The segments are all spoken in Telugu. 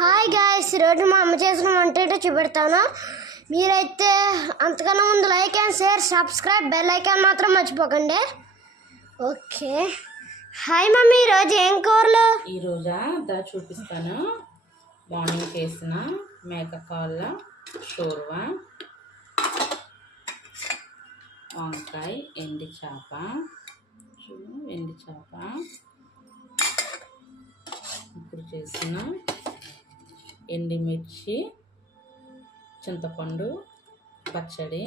హాయ్ గాయ్స్, ఈరోజు మా అమ్మ చేసిన వంట ఏంటో చూపెడతాను. మీరైతే అంతకన్నా ముందు like and share, subscribe, bell icon మాత్రం మర్చిపోకండి. ఓకే. హాయ్ మమ్మీ, ఈరోజు ఏం కూరలు? ఈరోజా చూపిస్తాను. మార్నింగ్ చేసిన మేకకాళ్ళ షోర్వా, వంకాయ, ఎండి చేప, ఇప్పుడు చేసిన ఎండిమిర్చి, చింతపండు పచ్చడి,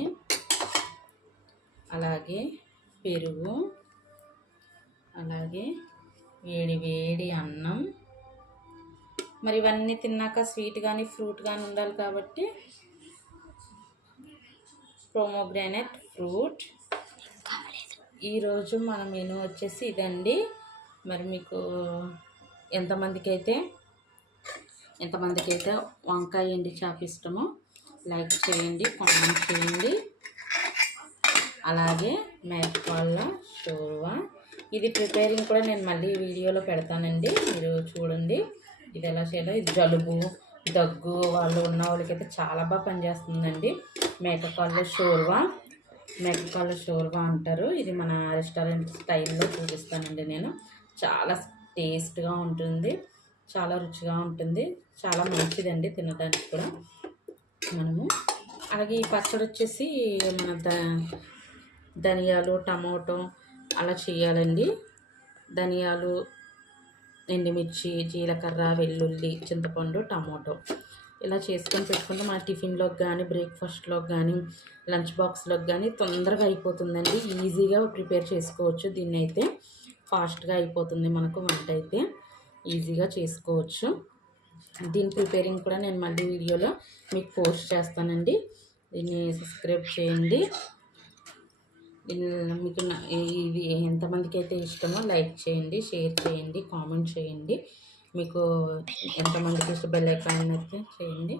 అలాగే పెరుగు, అలాగే వేడి వేడి అన్నం. మరి ఇవన్నీ తిన్నాక స్వీట్ కానీ ఫ్రూట్ కానీ ఉండాలి కాబట్టి పోమోగ్రానైట్ ఫ్రూట్. ఈరోజు మన మెనూ వచ్చేసి ఇదండి. మరి మీకు ఎంతమందికి అయితే వంకాయ ఎండి చేప ఇష్టమో లైక్ చేయండి, కామెంట్ చేయండి. అలాగే మేకకాళ్ళ షోర్వా, ఇది ప్రిపేరింగ్ కూడా నేను మళ్ళీ వీడియోలో పెడతానండి, మీరు చూడండి ఇది ఎలా చేయాలో. ఇది జలుబు దగ్గు వాళ్ళు ఉన్న వాళ్ళకైతే చాలా బాగా పనిచేస్తుందండి. మేకకాళ్ళ షోర్వా అంటారు. ఇది మన రెస్టారెంట్ స్టైల్లో చూపిస్తానండి నేను. చాలా టేస్ట్గా ఉంటుంది, చాలా రుచిగా ఉంటుంది, చాలా మంచిదండి తినడానికి కూడా మనము. అలాగే ఈ పచ్చడి వచ్చేసి మన ధనియాలు, టమాటో అలా చేయాలండి. ధనియాలు, ఎండుమిర్చి, జీలకర్ర, వెల్లుల్లి, చింతపండు, టమాటో ఇలా చేసుకొని పెట్టుకుంటే మన టిఫిన్లోకి కానీ, బ్రేక్ఫాస్ట్లోకి కానీ, లంచ్ బాక్స్లోకి కానీ తొందరగా అయిపోతుందండి. ఈజీగా ప్రిపేర్ చేసుకోవచ్చు. దీన్ని అయితే ఫాస్ట్గా అయిపోతుంది మనకు వంట అయితే, ఈజీగా చేసుకోవచ్చు. దీని ప్రిపేరింగ్ కూడా నేను మళ్ళీ వీడియోలో మీకు పోస్ట్ చేస్తానండి. దీన్ని సబ్స్క్రైబ్ చేయండి. మీకు ఇది ఎంతమందికి అయితే ఇష్టమో లైక్ చేయండి, షేర్ చేయండి, కామెంట్ చేయండి. మీకు ఎంతమందికి ఇష్టం బెల్ ఐకాన్ అయితే చేయండి.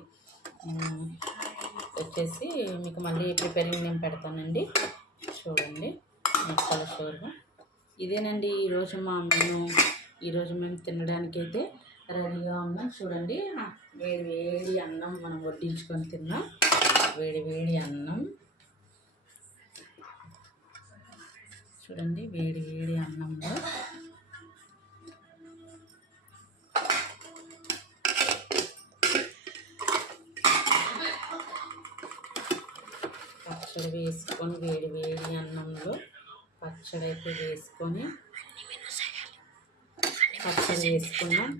వచ్చేసి మీకు మళ్ళీ ప్రిపేరింగ్ నేను పెడతానండి. చూడండి మేకకాళ్ళ షోర్వా ఇదేనండి ఈరోజు మా మెనూ. ఈరోజు మేము తినడానికి అయితే రెడీగా ఉన్నాం. చూడండి వేడి వేడి అన్నం మనం వడ్డించుకొని తిన్నాం. వేడి వేడి అన్నం చూడండి, వేడి వేడి అన్నంలో పచ్చడి వేసుకొని, వేడి వేడి అన్నంలో పచ్చడి అయితే వేసుకొని పచ్చడి వేసుకున్నాం.